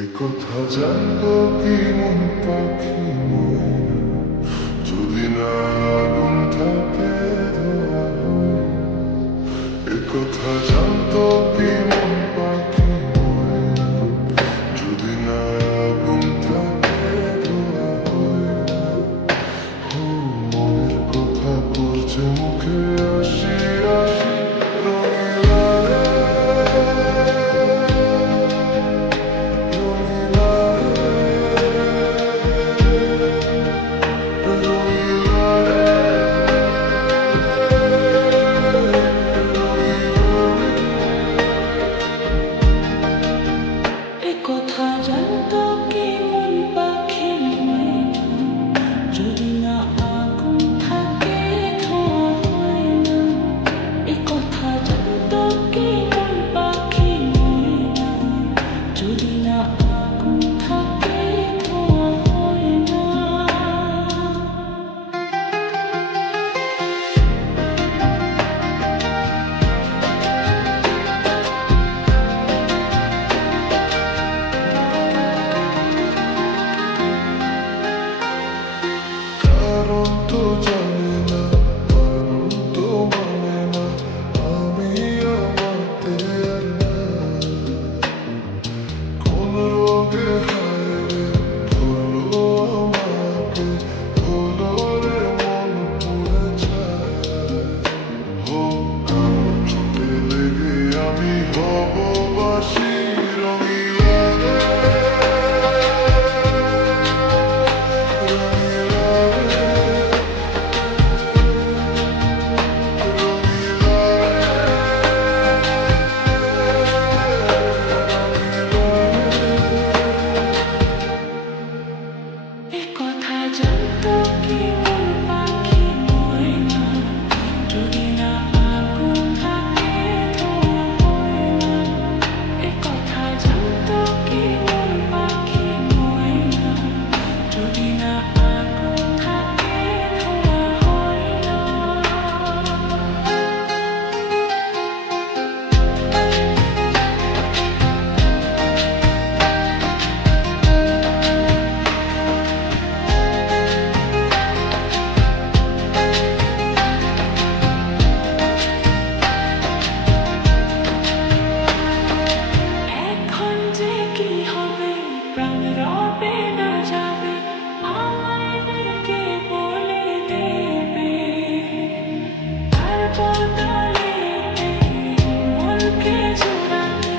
একথা জানতো কি মন পাখি ময়না, যদি না আগুন থাকে ধোয়া হয়। একথা জানতো কি মন পাখি ময়না, যদি না আগুন থাকে ধোয়া হয়। ও মনের কথা করছে মুখে আসি আসি রঙিলা রে, রঙিলা একথা জানতো কি মন পাখি ময়না, যদি না আগুন থাকে ধোঁয়া হয় না। একথা জানতো কি মন পাখি ময়না, যদি না আগুন থাকে ধোঁয়া হয় না। কারণ তো জানে না, কারণ তো মানে না, আমি আমাতে আর না। কোন রোগে হায় রে ধরলো আমাকে, হলো রে মন পুড়ে ছায়। চোটে লেগে আমি হব বাসি রঙিলা রে, রঙিলা রে, রঙিলা একথা জানতো কি মন পাখি ময়না, যদি না আগুন থাকে ধোঁয়া হয় না। একথা জানতো কি মন পাখি ময়না, যদি না আগুন থাকে ধোঁয়া হয় না। এখন যে কি হবে, প্রাণ রবে না যাবে, আমায় কে বলে দেবে। তার বদলে মনকে জোড়াতে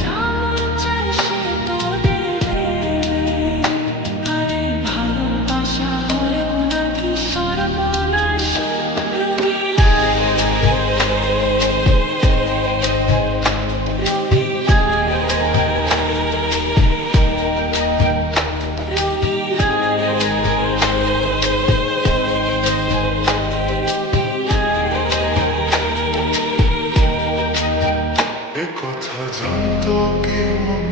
যেমন চাই সে তো দেবে। আরে ভালোবাসা হয়েও নাকি সর্বনাশ, রঙিলা রে, রঙিলা রে, রঙিলা রে, রঙিলা রে। একথা জানতো কি মন